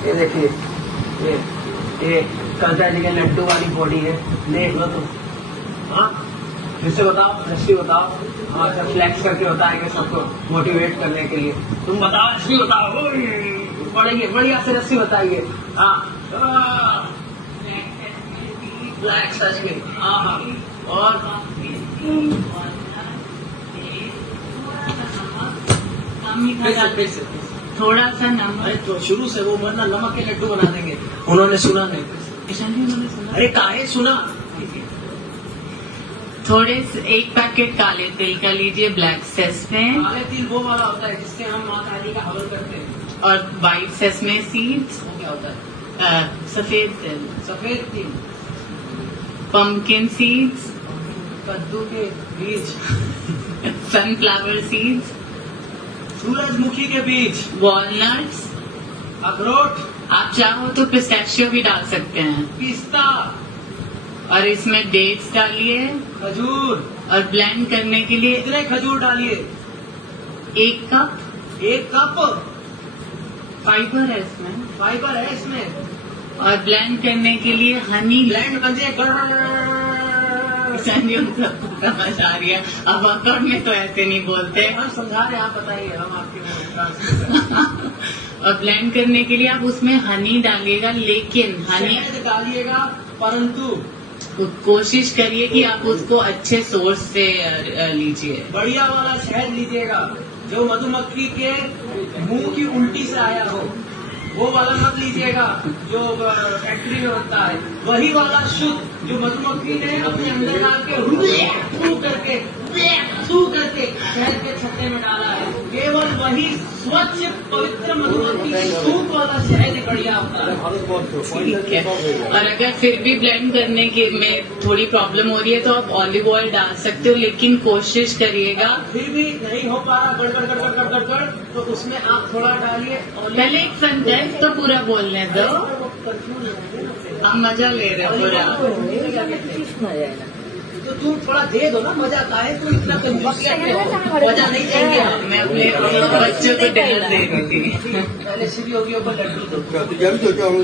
ये देखिए, ये कविता जी के लड्डू वाली बॉडी है, देख लो तुम। हाँ, फिर से बताओ, रश्मि बताओ। हम अच्छा फ्लैक्स करके बताएंगे सबको मोटिवेट करने के लिए। तुम बताओ, रश्मि बताओ। बढ़िया बढ़िया से रश्मि बताइए। हाँ, फ्लैक्स रश्मि। हाँ हाँ, और फिर से थोड़ा सा नमक। अरे तो शुरू से वो वरना नमक के लड्डू बना देंगे। उन्होंने सुना नहीं। उन्होंने सुना। अरे काहे सुना। थोड़े एक पैकेट काले तिल का लीजिए, ब्लैक सेसमे, काले तिल वो वाला होता है जिससे हम माँ काली का हवन करते हैं। और वाइट सेसमे सीड्स, वो क्या होता है? सफेद तिल, सफेद तिल, पम्पकिन सीड्स, कद्दू के बीज, सनफ्लावर सीड्स, सूरजमुखी के बीज, वॉलनट्स, अखरोट, आप चाहो तो पिस्ताशियो भी डाल सकते हैं। पिस्ता, और इसमें डेट्स डालिए, खजूर। और ब्लेंड करने के लिए कितने खजूर डालिए? 1 कप। 1 कप फाइबर है इसमें। फाइबर है इसमें। और ब्लेंड करने के लिए हनी। ब्लेंड बजे समझ आ रही है। अब वर्कआउट में तो ऐसे नहीं बोलते। हम समझा रहे हैं, आप बताइए, हम आपके और ब्लेंड करने के लिए आप उसमें हनी डालिएगा, लेकिन हनी शहद डालिएगा, परंतु कोशिश करिए कि आप उसको अच्छे सोर्स से लीजिए। बढ़िया वाला शहद लीजिएगा, जो मधुमक्खी के मुंह की उल्टी से आया हो। वो वाला मत लीजिएगा जो फैक्ट्री में बनता है। वही वाला शुद्ध जो मधुमक्खी ने अपने अंदर डाल के सू करके शहद के छत्ते में डाला है। केवल वही स्वच्छ पवित्र मधुमक्खी के सूप वाला शहद बढ़िया होता है। ठीक है। और अगर फिर भी ब्लेंड करने के में थोड़ी प्रॉब्लम हो रही है तो आप ऑलिव ऑयल डाल सकते हो, लेकिन कोशिश करिएगा। फिर भी नहीं हो पा रहा, गड़गड़ गड़गड़ गड़गड़ गड़, तो उसमें आप थोड़ा डालिए। पहले एक सेंटेंस तो पूरा बोलने दो, आप मजा ले रहे हो पूरा। तो तुम थोड़ा दे दो ना, मजा का है। तुम इतना कंजूस करते हो, मजा नहीं देंगे हम। मैं अपने बच्चों को डिनर दे रही थी। पहले श्री योगियों को लड्डू दो।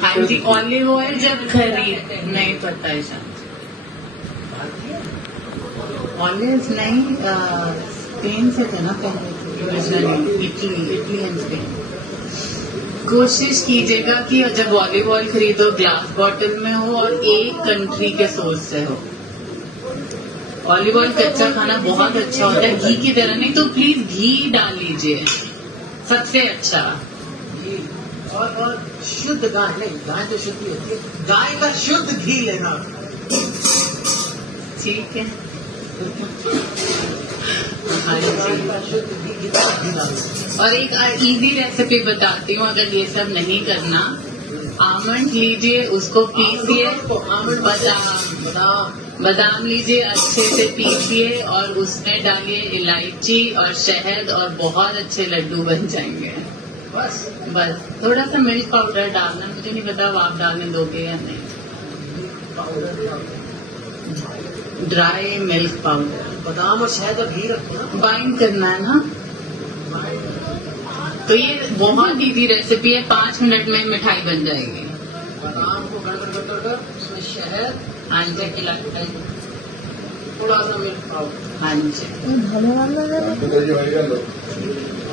हाँ जी, ऑलिव ऑयल जब खरीद नहीं पता है शायद ऑलिव नहीं, स्पेन से थे ना पहले, इटली एंड स्पेन। कोशिश कीजिएगा कि जब ऑलिव ऑयल खरीदो ग्लास बॉटल में हो और एक कंट्री के सोर्स से हो। ऑलिव ऑयल कच्चा खाना बहुत अच्छा होता है, घी की तरह नहीं, तो प्लीज घी डाल लीजिए, सबसे अच्छा। घी और शुद्ध गाय नहीं, गाय तो शुद्ध होती है, गाय का शुद्ध घी लेना। ठीक है। गाय का शुद्ध घी, कितना घी डालना। और एक इजी रेसिपी बताती हूँ, अगर ये सब नहीं करना, आमंड लीजिए, उसको पीसिए, बादाम लीजिए, अच्छे से पीसिए और उसमें डालिए इलायची और शहद और बहुत अच्छे लड्डू बन जाएंगे। बस थोड़ा सा मिल्क पाउडर डालना, मुझे नहीं पता आप डालने दोगे या नहीं। ड्राई मिल्क पाउडर, बादाम और शहद और घी रखो ना, बाइंड करना है ना। तो ये बहुत इजी रेसिपी है, 5 मिनट में मिठाई बन जाएगी। बादाम को गड़गड़ गड़गड़ कर उसमें शहद, हाँ जी, थोड़ा सा मिल्क पाउडर, हाँ जी।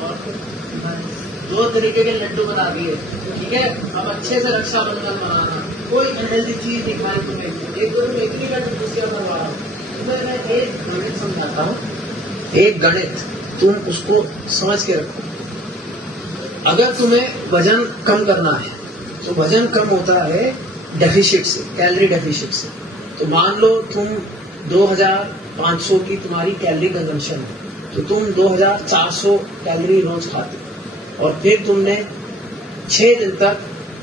और 2 तरीके के लड्डू बना दिए। ठीक है, अब अच्छे से रक्षाबंधन मनाना। कोई अनहेल्दी चीज नहीं खाई तुम्हें। एक तो तुम इतनी गणित खुशियां करवा रहा हूँ। मैं एक गणित समझाता हूँ, एक गणित तुम उसको समझ के रखो। अगर तुम्हें वजन कम करना है तो वजन कम होता है डेफिशिट से, कैलोरी डेफिशिट से। तो मान लो तुम 2500 की तुम्हारी कैलोरी कंजम्पशन है, तो तुम 2400 कैलोरी रोज खाते हो, और फिर तुमने 6 दिन तक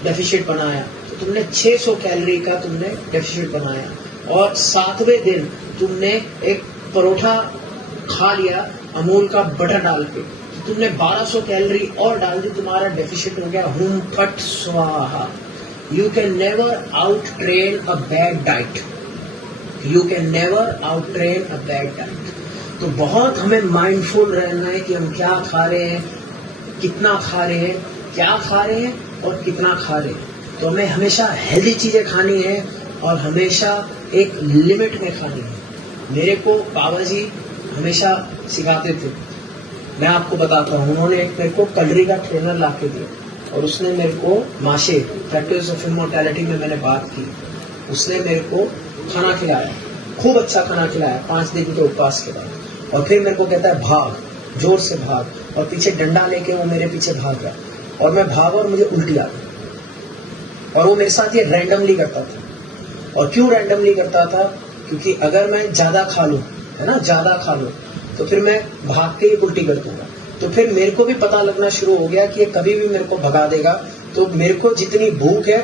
डेफिशिट बनाया, तो तुमने 600 कैलोरी का तुमने डेफिशिट बनाया, और 7वें दिन तुमने एक परोठा खा लिया अमूल का बटर डाल के, तो तुमने 1200 कैलोरी और डाल दी, तुम्हारा डेफिशिट हो गया हुम फट स्वाहा। You can never out-train a bad diet. You can never out-train a bad diet. तो बहुत हमें माइंडफुल रहना है कि हम क्या खा रहे हैं, कितना खा रहे हैं, क्या खा रहे हैं, और कितना खा रहे हैं। तो हमें हमेशा हेल्दी चीजें खानी है और हमेशा एक लिमिट में खानी है। मेरे को बाबा जी हमेशा सिखाते थे, मैं आपको बताता हूँ, उन्होंने एक मेरे को कलरी का ट्रेनर ला के दिया और उसने मेरे को माशे फैक्टर्स ऑफ इमॉर्टैलिटी में मैंने बात की, उसने मेरे को खाना खिलाया, खूब अच्छा खाना खिलाया 5 दिन के उपवास के बाद। और फिर मेरे को कहता है भाग, जोर से भाग, और पीछे डंडा लेके वो मेरे पीछे भाग रहा और मैं भागा और मुझे उल्टी आ गई। और वो मेरे साथ ये रैंडमली करता था। और क्यों रैंडमली करता था? क्योंकि अगर मैं ज्यादा खा लूं, है ना, ज्यादा खा लूं तो फिर मैं भाग के ही उल्टी कर दूंगा। तो फिर मेरे को भी पता लगना शुरू हो गया कि ये कभी भी मेरे को भगा देगा। तो मेरे को जितनी भूख है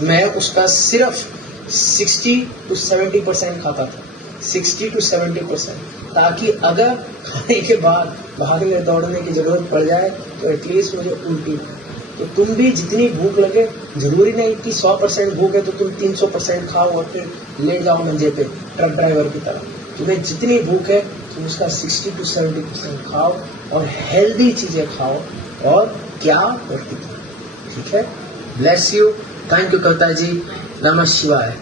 मैं उसका सिर्फ 60 to 70% खाता था, 60 to 70%, ताकि अगर खाने के बाद भागने दौड़ने की जरूरत पड़ जाए तो एटलीस्ट मुझे उल्टी ना। तो तुम भी जितनी भूख लगे, जरूरी नहीं कि 100% भूख है तो तुम 300% खाओ और फिर ले जाओ मंजे पे ट्रक ड्राइवर की तरह। तुम्हें जितनी भूख है तुम उसका 60 to 70% खाओ और हेल्दी चीजें खाओ, और क्या और कितना। ठीक है, bless you, thank you Kavita ji, नमः शिवाय।